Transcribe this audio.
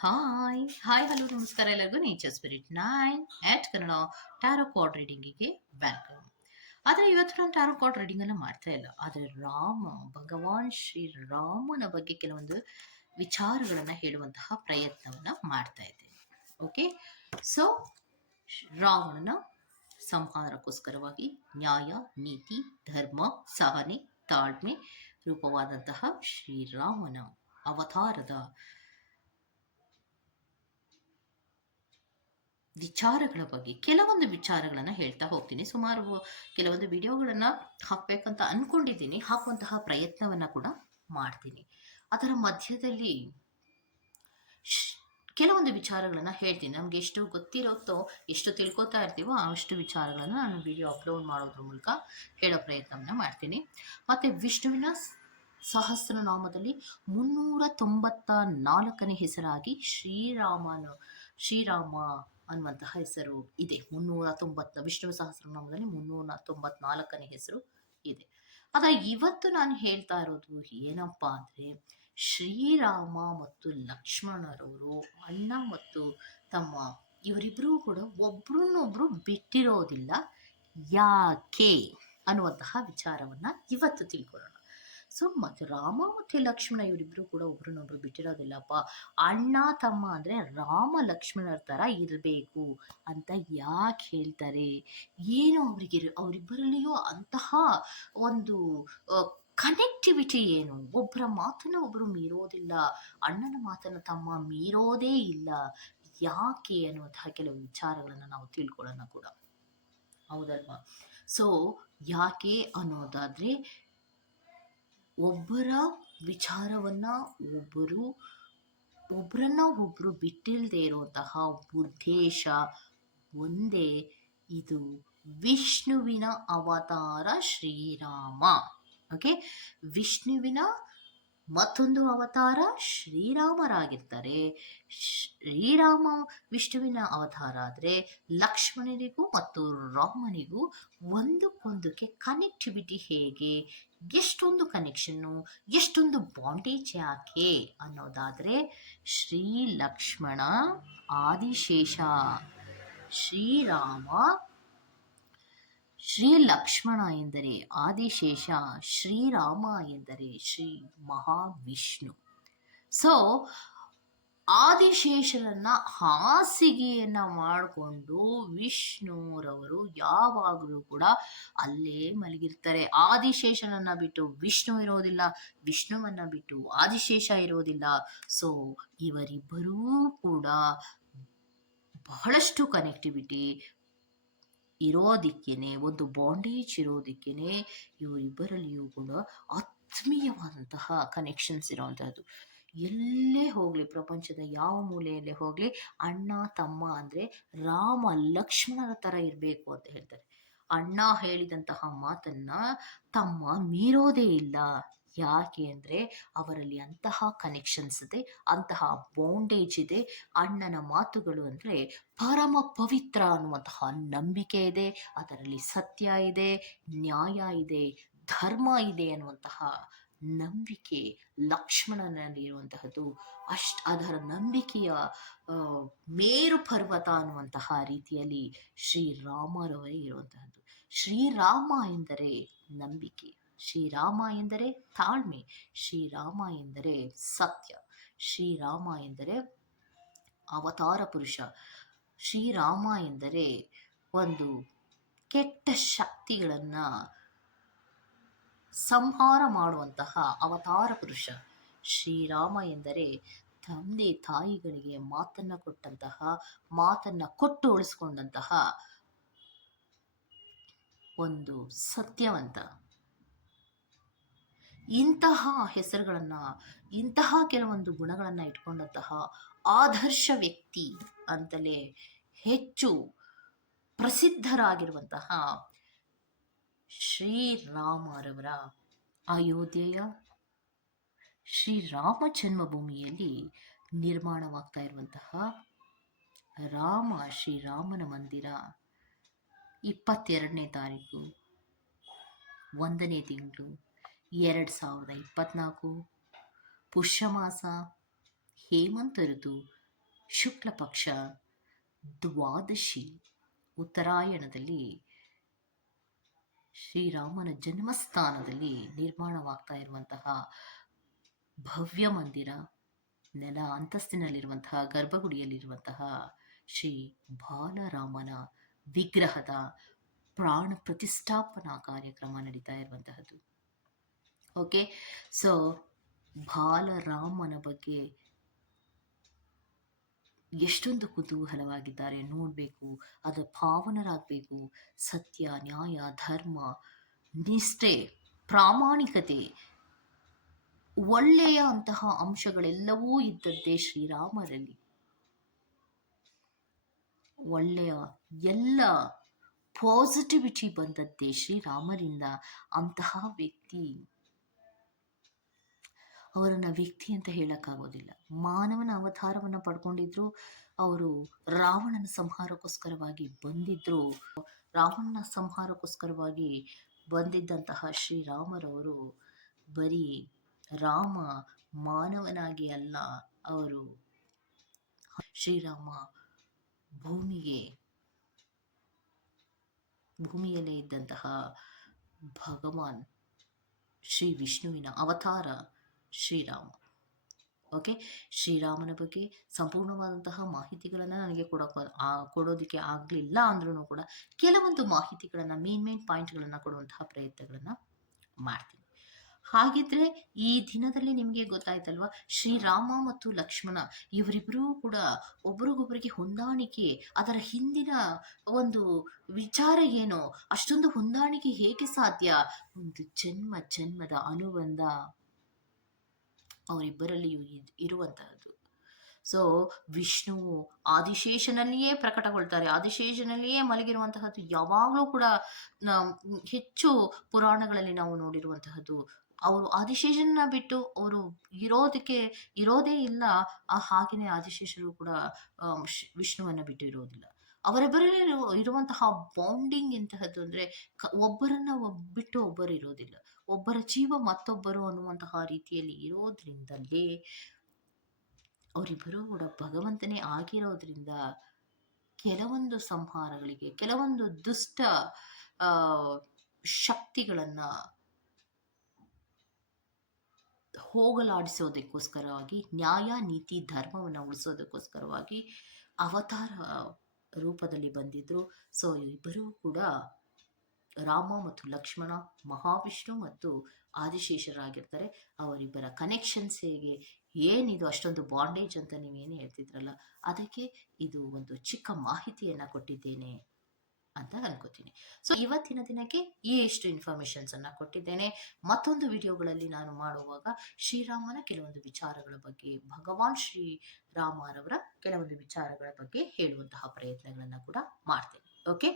Hi. Hi, hello, ನಮಸ್ಕಾರ ಎಲ್ಲರಿಗೂ. Nature spirit nine at Kannada tarot card ರೀಡಿಂಗಿಗೆ welcome ಆದರೆ ಇವತ್ತು ನಾನು ಟ್ಯಾರೋ ಕಾರ್ಡ್ ರೀಡಿಂಗ್ ಅನ್ನು ಮಾಡ್ತಾ ಇಲ್ಲ. ಆದರೆ ರಾಮ, ಭಗವಾನ್ ಶ್ರೀ ರಾಮನ ಬಗ್ಗೆ ಕೆಲವೊಂದು ವಿಚಾರಗಳನ್ನು ಹೇಳುವಂತಹ ಪ್ರಯತ್ನವನ್ನು ಮಾಡ್ತಾ ಇದ್ದೇನೆ. ಓಕೆ ಸೊ ರಾವಣನ ಸಂಹಾರಕ್ಕೋಸ್ಕರವಾಗಿ ನ್ಯಾಯ, ನೀತಿ, ಧರ್ಮ, ಸಹನೆ, ತಾಳ್ಮೆ ರೂಪವಾದಂತಹ ಶ್ರೀರಾಮನ ಅವತಾರದ ವಿಚಾರಗಳ ಬಗ್ಗೆ, ಕೆಲವೊಂದು ವಿಚಾರಗಳನ್ನು ಹೇಳ್ತಾ ಹೋಗ್ತೀನಿ. ಸುಮಾರು ಕೆಲವೊಂದು ವಿಡಿಯೋಗಳನ್ನು ಹಾಕಬೇಕಂತ ಅಂದ್ಕೊಂಡಿದ್ದೀನಿ ಹಾಕುವಂತಹ ಪ್ರಯತ್ನವನ್ನು ಕೂಡ ಮಾಡ್ತೀನಿ. ಅದರ ಮಧ್ಯದಲ್ಲಿ ಕೆಲವೊಂದು ವಿಚಾರಗಳನ್ನು ಹೇಳ್ತೀನಿ. ನಮ್ಗೆ ಎಷ್ಟು ಗೊತ್ತಿರುತ್ತೋ, ಎಷ್ಟು ತಿಳ್ಕೊತಾ ಇರ್ತೀವೋ ಅಷ್ಟು ವಿಚಾರಗಳನ್ನು ನಾನು ವಿಡಿಯೋ ಅಪ್ಲೋಡ್ ಮಾಡೋದ್ರ ಮೂಲಕ ಹೇಳೋ ಪ್ರಯತ್ನವನ್ನು ಮಾಡ್ತೀನಿ. ಮತ್ತು ವಿಷ್ಣುವಿನ ಸಹಸ್ರನಾಮದಲ್ಲಿ ಮುನ್ನೂರ ತೊಂಬತ್ತ ನಾಲ್ಕನೇ ಹೆಸರಾಗಿ ಶ್ರೀರಾಮನು, ಶ್ರೀರಾಮ ಅನ್ನುವಂತಹ ಹೆಸರು ಇದೆ. ಮುನ್ನೂರ ತೊಂಬತ್ತ ವಿಷ್ಣು ಸಹಸ್ರನಾಮದಲ್ಲಿ ಮುನ್ನೂರ ತೊಂಬತ್ನಾಲ್ಕನೇ ಹೆಸರು ಇದೆ. ಆದರೆ ಇವತ್ತು ನಾನು ಹೇಳ್ತಾ ಇರೋದು ಏನಪ್ಪ ಅಂದರೆ, ಶ್ರೀರಾಮ ಮತ್ತು ಲಕ್ಷ್ಮಣರವರು, ಅಣ್ಣ ಮತ್ತು ತಮ್ಮ ಇವರಿಬ್ಬರೂ ಕೂಡ ಒಬ್ರನ್ನೊಬ್ರು ಬಿಟ್ಟಿರೋದಿಲ್ಲ. ಯಾಕೆ ಅನ್ನುವಂತಹ ವಿಚಾರವನ್ನು ಇವತ್ತು ತಿಳ್ಕೊಳ್ಳೋಣ. ಸೊ ಮತ್ತು ರಾಮ ಮತ್ತು ಲಕ್ಷ್ಮಣ ಇವರಿಬ್ಬರು ಕೂಡ ಒಬ್ರನ್ನೊಬ್ರು ಬಿಟ್ಟಿರೋದಿಲ್ಲಪ್ಪ. ಅಣ್ಣ, ತಮ್ಮ ಅಂದರೆ ರಾಮ, ಲಕ್ಷ್ಮಣರ ಥರ ಇರಬೇಕು ಅಂತ ಯಾಕೆ ಹೇಳ್ತಾರೆ? ಏನು ಅವರಿಗೆ ಅವರಿಬ್ಬರಲ್ಲಿಯೂ ಅಂತಹ ಒಂದು ಕನೆಕ್ಟಿವಿಟಿ ಏನು? ಒಬ್ಬರ ಮಾತನ್ನು ಒಬ್ಬರು ಮೀರೋದಿಲ್ಲ. ಅಣ್ಣನ ಮಾತನ್ನು ತಮ್ಮ ಮೀರೋದೇ ಇಲ್ಲ. ಯಾಕೆ ಅನ್ನುವಂತಹ ಕೆಲವು ವಿಚಾರಗಳನ್ನು ನಾವು ತಿಳ್ಕೊಳ್ಳೋಣ ಕೂಡ. ಹೌದಲ್ವಾ? ಸೊ ಯಾಕೆ ಅನ್ನೋದಾದರೆ ಒಬ್ಬರ ವಿಚಾರವನ್ನು ಒಬ್ಬರು ಒಬ್ಬರನ್ನ ಒಬ್ಬರು ಬಿಟ್ಟಿಲ್ಲದೆ ಇರುವಂತಹ ಉದ್ದೇಶ ಒಂದೇ, ಇದು ವಿಷ್ಣುವಿನ ಅವತಾರ ಶ್ರೀರಾಮ. ಓಕೆ ವಿಷ್ಣುವಿನ ಮತ್ತೊಂದು ಅವತಾರ ಶ್ರೀರಾಮರಾಗಿರ್ತಾರೆ. ಶ್ರೀರಾಮ ವಿಷ್ಣುವಿನ ಅವತಾರ ಆದರೆ ಲಕ್ಷ್ಮಣನಿಗೂ ಮತ್ತು ರಾಮನಿಗೂ ಒಂದಕ್ಕೊಂದಕ್ಕೆ ಕನೆಕ್ಟಿವಿಟಿ ಹೇಗೆ? ಎಷ್ಟೊಂದು ಕನೆಕ್ಷನ್ನು, ಎಷ್ಟೊಂದು ಬಾಂಡೇಜ್ ಯಾಕೆ ಅನ್ನೋದಾದರೆ ಶ್ರೀ ಲಕ್ಷ್ಮಣ ಆದಿಶೇಷ. ಶ್ರೀರಾಮ ಶ್ರೀ ಲಕ್ಷ್ಮಣ ಎಂದರೆ ಆದಿಶೇಷ ಶ್ರೀರಾಮ ಎಂದರೆ ಶ್ರೀ ಮಹಾವಿಷ್ಣು. ಸೊ ಆದಿಶೇಷರನ್ನ ಹಾಸಿಗೆಯನ್ನ ಮಾಡಿಕೊಂಡು ವಿಷ್ಣುರವರು ಯಾವಾಗಲೂ ಕೂಡ ಅಲ್ಲೇ ಮಲಗಿರ್ತಾರೆ. ಆದಿಶೇಷನನ್ನ ಬಿಟ್ಟು ವಿಷ್ಣು ಇರೋದಿಲ್ಲ, ವಿಷ್ಣುವನ್ನ ಬಿಟ್ಟು ಆದಿಶೇಷ ಇರೋದಿಲ್ಲ. ಸೊ ಇವರಿಬ್ಬರೂ ಕೂಡ ಬಹಳಷ್ಟು ಕನೆಕ್ಟಿವಿಟಿ ಇರೋದಿಕ್ಕೇನೆ, ಒಂದು ಬಾಂಡೇಜ್ ಇರೋದಿಕ್ಕೇನೆ ಇವರಿಬ್ಬರಲ್ಲಿಯೂ ಕೂಡ ಆತ್ಮೀಯವಾದಂತಹ ಕನೆಕ್ಷನ್ಸ್ ಇರೋವಂಥದ್ದು ಎಲ್ಲೇ ಹೋಗಲಿ, ಪ್ರಪಂಚದ ಯಾವ ಮೂಲೆಯಲ್ಲೇ ಹೋಗಲಿ, ಅಣ್ಣ, ತಮ್ಮ ಅಂದರೆ ರಾಮ, ಲಕ್ಷ್ಮಣರ ಥರ ಇರಬೇಕು ಅಂತ ಹೇಳ್ತಾರೆ. ಅಣ್ಣ ಹೇಳಿದಂತಹ ಮಾತನ್ನ ತಮ್ಮ ಮೀರೋದೇ ಇಲ್ಲ. ಯಾಕೆ ಅಂದರೆ ಅವರಲ್ಲಿ ಅಂತಹ ಕನೆಕ್ಷನ್ಸ್ ಇದೆ, ಅಂತಹ ಬಾಂಡೇಜ್ ಇದೆ. ಅಣ್ಣನ ಮಾತುಗಳು ಅಂದರೆ ಪರಮ ಪವಿತ್ರ ಅನ್ನುವಂತಹ ನಂಬಿಕೆ ಇದೆ, ಅದರಲ್ಲಿ ಸತ್ಯ ಇದೆ, ನ್ಯಾಯ ಇದೆ, ಧರ್ಮ ಇದೆ ಅನ್ನುವಂತಹ ನಂಬಿಕೆ, ಲಕ್ಷ್ಮಣನಲ್ಲಿರುವಂತಹದ್ದು, ಅಷ್ಟು ಅದರ ನಂಬಿಕೆಯ ಮೇರು ಪರ್ವತ ಅನ್ನುವಂತಹ ರೀತಿಯಲ್ಲಿ ಶ್ರೀರಾಮರವರೇ ಇರುವಂತಹದ್ದು. ಶ್ರೀರಾಮ ಎಂದರೆ ನಂಬಿಕೆ ಶ್ರೀರಾಮ ಎಂದರೆ ತಾಳ್ಮೆ ಶ್ರೀರಾಮ ಎಂದರೆ ಸತ್ಯ ಶ್ರೀರಾಮ ಎಂದರೆ ಅವತಾರ ಪುರುಷ ಶ್ರೀರಾಮ ಎಂದರೆ ಒಂದು ಕೆಟ್ಟ ಶಕ್ತಿಗಳನ್ನು ಸಂಹಾರ ಮಾಡುವಂತಹ ಅವತಾರ ಪುರುಷ ಶ್ರೀರಾಮ ಎಂದರೆ ತಂದೆ ತಾಯಿಗಳಿಗೆ ಮಾತನ್ನ ಕೊಟ್ಟಂತಹ, ಮಾತನ್ನ ಕೊಟ್ಟು ಉಳಿಸ್ಕೊಂಡಂತಹ ಒಂದು ಸತ್ಯವಂತ. ಇಂತಹ ಹೆಸರುಗಳನ್ನ, ಇಂತಹ ಕೆಲವೊಂದು ಗುಣಗಳನ್ನು ಇಟ್ಕೊಂಡಂತಹ ಆದರ್ಶ ವ್ಯಕ್ತಿ ಅಂತಲೇ ಹೆಚ್ಚು ಪ್ರಸಿದ್ಧರಾಗಿರುವಂತಹ ಶ್ರೀರಾಮರವರ ಅಯೋಧ್ಯೆಯ ಶ್ರೀರಾಮ ಜನ್ಮಭೂಮಿಯಲ್ಲಿ ನಿರ್ಮಾಣವಾಗ್ತಾ ಇರುವಂತಹ ರಾಮ ಶ್ರೀರಾಮನ ಮಂದಿರ ಇಪ್ಪತ್ತೆರಡನೇ ತಾರೀಕು, ಒಂದನೇ ತಿಂಗಳು, ಎರಡು ಸಾವಿರದ ಇಪ್ಪತ್ನಾಲ್ಕು ಪುಷ್ಯ ಮಾಸ ಹೇಮಂತ ಋತು ಶುಕ್ಲ ಪಕ್ಷ ದ್ವಾದಶಿ, ಉತ್ತರಾಯಣದಲ್ಲಿ ಶ್ರೀರಾಮನ ಜನ್ಮಸ್ಥಾನದಲ್ಲಿ ನಿರ್ಮಾಣವಾಗ್ತಾ ಇರುವಂತಹ ಭವ್ಯ ಮಂದಿರ, ನೆಲ ಅಂತಸ್ತಿನಲ್ಲಿರುವಂತಹ ಗರ್ಭಗುಡಿಯಲ್ಲಿರುವಂತಹ ಶ್ರೀ ಬಾಲರಾಮನ ವಿಗ್ರಹದ ಪ್ರಾಣ ಪ್ರತಿಷ್ಠಾಪನಾ ಕಾರ್ಯಕ್ರಮ ನಡೀತಾ ಇರುವಂತಹದ್ದು. ಓಕೆ ಸೊ ಬಾಲರಾಮನ ಬಗ್ಗೆ ಎಷ್ಟೊಂದು ಕುತೂಹಲವಾಗಿದ್ದಾರೆ. ನೋಡಬೇಕು, ಅದರ ಪಾವನರಾಗಬೇಕು. ಸತ್ಯ, ನ್ಯಾಯ, ಧರ್ಮ, ನಿಷ್ಠೆ, ಪ್ರಾಮಾಣಿಕತೆ, ಒಳ್ಳೆಯ ಅಂತಹ ಅಂಶಗಳೆಲ್ಲವೂ ಇದ್ದದ್ದೇ ಶ್ರೀರಾಮರಲ್ಲಿ. ಒಳ್ಳೆಯ ಎಲ್ಲ ಪಾಸಿಟಿವಿಟಿ ಬಂದದ್ದೇ ಶ್ರೀರಾಮರಿಂದ ಅಂತಹ ವ್ಯಕ್ತಿ. ಅವರನ್ನ ವ್ಯಕ್ತಿ ಅಂತ ಹೇಳಕ್ಕಾಗೋದಿಲ್ಲ. ಮಾನವನ ಅವತಾರವನ್ನ ಪಡ್ಕೊಂಡಿದ್ರು, ಅವರು ರಾವಣನ ಸಂಹಾರಕ್ಕೋಸ್ಕರವಾಗಿ ಬಂದಿದ್ರು. ರಾವಣನ ಸಂಹಾರಕ್ಕೋಸ್ಕರವಾಗಿ ಬಂದಿದ್ದಂತಹ ಶ್ರೀರಾಮರವರು ಬರೀ ರಾಮ ಮಾನವನಾಗಿ ಅಲ್ಲ, ಅವರು ಶ್ರೀರಾಮ ಭೂಮಿಗೆ, ಭೂಮಿಯಲ್ಲೇ ಇದ್ದಂತಹ ಭಗವಾನ್ ಶ್ರೀ ವಿಷ್ಣುವಿನ ಅವತಾರ ಶ್ರೀರಾಮ. ಓಕೆ ಶ್ರೀರಾಮನ ಬಗ್ಗೆ ಸಂಪೂರ್ಣವಾದಂತಹ ಮಾಹಿತಿಗಳನ್ನು ನನಗೆ ಕೊಡೋಕೆ ಕೊಡೋದಕ್ಕೆ ಆಗಲಿಲ್ಲ ಅಂದ್ರೂ ಕೂಡ ಕೆಲವೊಂದು ಮಾಹಿತಿಗಳನ್ನು ಮೇನ್ ಮೇನ್ ಪಾಯಿಂಟ್ಗಳನ್ನು ಕೊಡುವಂತಹ ಪ್ರಯತ್ನಗಳನ್ನು ಮಾಡ್ತೀನಿ. ಹಾಗಿದ್ರೆ ಈ ದಿನದಲ್ಲಿ ನಿಮಗೆ ಗೊತ್ತಾಯ್ತಲ್ವಾ, ಶ್ರೀರಾಮ ಮತ್ತು ಲಕ್ಷ್ಮಣ ಇವರಿಬ್ಬರೂ ಕೂಡ ಒಬ್ರಿಗೊಬ್ಬರಿಗೆ ಹೊಂದಾಣಿಕೆ, ಅದರ ಹಿಂದಿನ ಒಂದು ವಿಚಾರ ಏನು, ಅಷ್ಟೊಂದು ಹೊಂದಾಣಿಕೆ ಹೇಗೆ ಸಾಧ್ಯ? ಒಂದು ಜನ್ಮ, ಜನ್ಮದ ಅನುಬಂಧ. ಅವರಿಬ್ಬರಲ್ಲಿಯೂ ಇರುವಂತಹದ್ದು. ಸೊ ವಿಷ್ಣುವು ಆದಿಶೇಷನಲ್ಲಿಯೇ ಪ್ರಕಟಗೊಳ್ತಾರೆ. ಆದಿಶೇಷನಲ್ಲಿಯೇ ಮಲಗಿರುವಂತಹದ್ದು ಯಾವಾಗಲೂ ಕೂಡ ಹೆಚ್ಚು ಪುರಾಣಗಳಲ್ಲಿ ನಾವು ನೋಡಿರುವಂತಹದ್ದು. ಅವರು ಆದಿಶೇಷನ ಬಿಟ್ಟು ಅವರು ಇರೋದಕ್ಕೆ, ಇರೋದೇ ಇಲ್ಲ. ಆ ಹಾಗೆಯೇ ಆದಿಶೇಷರು ಕೂಡ ವಿಷ್ಣುವನ್ನ ಬಿಟ್ಟು ಇರೋದಿಲ್ಲ. ಅವರಿಬ್ಬರಲ್ಲಿ ಇರು- ಇರುವಂತಹ ಬಾಂಡಿಂಗ್ ಎಂತಹದ್ದು ಅಂದ್ರೆ ಒಬ್ಬರನ್ನ ಒಬ್- ಬಿಟ್ಟು ಒಬ್ಬರು ಇರೋದಿಲ್ಲ. ಒಬ್ಬರ ಜೀವ ಮತ್ತೊಬ್ಬರು ಅನ್ನುವಂತಹ ರೀತಿಯಲ್ಲಿ ಇರೋದ್ರಿಂದಲೇ ಅವರಿಬ್ಬರೂ ಕೂಡ ಭಗವಂತನೇ ಆಗಿರೋದ್ರಿಂದ ಕೆಲವೊಂದು ಸಂಹಾರಗಳಿಗೆ, ಕೆಲವೊಂದು ದುಷ್ಟ ಶಕ್ತಿಗಳನ್ನು ಹೋಗಲಾಡಿಸೋದಕ್ಕೋಸ್ಕರವಾಗಿ, ನ್ಯಾಯ, ನೀತಿ, ಧರ್ಮವನ್ನು ಉಳಿಸೋದಕ್ಕೋಸ್ಕರವಾಗಿ ಅವತಾರ ರೂಪದಲ್ಲಿ ಬಂದಿದ್ರು. ಸೊ ಇಬ್ಬರೂ ಕೂಡ ರಾಮ ಮತ್ತು ಲಕ್ಷ್ಮಣ, ಮಹಾವಿಷ್ಣು ಮತ್ತು ಆದಿಶೇಷರಾಗಿರ್ತಾರೆ. ಅವರಿಬ್ಬರ ಕನೆಕ್ಷನ್ಸ್ ಹೇಗೆ, ಏನಿದು, ಅಷ್ಟೊಂದು ಬಾಂಡೇಜ್ ಅಂತ ನೀವೇನು ಹೇಳ್ತಿದ್ರಲ್ಲ, ಅದಕ್ಕೆ ಇದು ಒಂದು ಚಿಕ್ಕ ಮಾಹಿತಿಯನ್ನು ಕೊಟ್ಟಿದ್ದೇನೆ ಅಂತ ಅನ್ಕೋತೀನಿ. ಸೊ ಇವತ್ತಿನ ದಿನಕ್ಕೆ ಈ ಎಷ್ಟು ಇನ್ಫಾರ್ಮೇಶನ್ಸ್ ಅನ್ನ ಕೊಟ್ಟಿದ್ದೇನೆ. ಮತ್ತೊಂದು ವಿಡಿಯೋಗಳಲ್ಲಿ ನಾನು ಮಾಡುವಾಗ ಶ್ರೀರಾಮನ ಕೆಲವೊಂದು ವಿಚಾರಗಳ ಬಗ್ಗೆ, ಭಗವಾನ್ ಶ್ರೀರಾಮರವರ ಕೆಲವೊಂದು ವಿಚಾರಗಳ ಬಗ್ಗೆ ಹೇಳುವಂತಹ ಪ್ರಯತ್ನಗಳನ್ನ ಕೂಡ ಮಾಡ್ತೇನೆ. ಓಕೆ